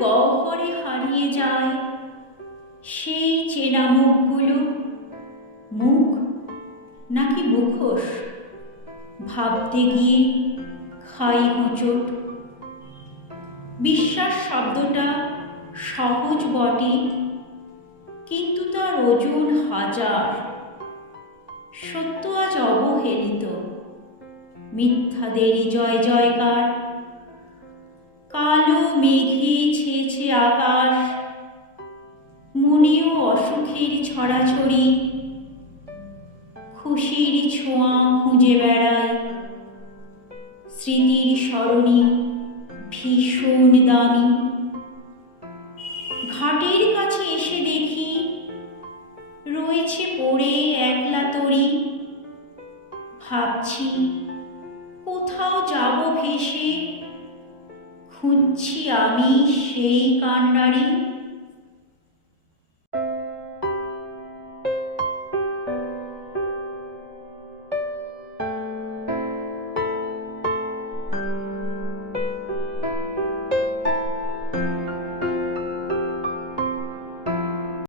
গহ্বরে হারিয়ে যায়। সেই চেনা মুখগুলো মুখ নাকি মুখোশ? ভাবতে গিয়ে খাই হোঁচট বিশ্বাস শব্দটা সহজ বটে, কিন্তু তার ওজন হাজার। সত্য আজ অবহেলিত। মিথ্যাদেরই জয় জয়কার। ছড়াছড়ি খুশির ছোঁয়া খুঁজে বেড়ায় স্মৃতির স্মরণী ভীষণ দামি। ঘাটের কাছে এসে দেখি রয়েছে পড়ে একলা তরি। ভাবছি, কোথাও যাব ভেসে? খুঁজছি আমি সেই কান্ডারি।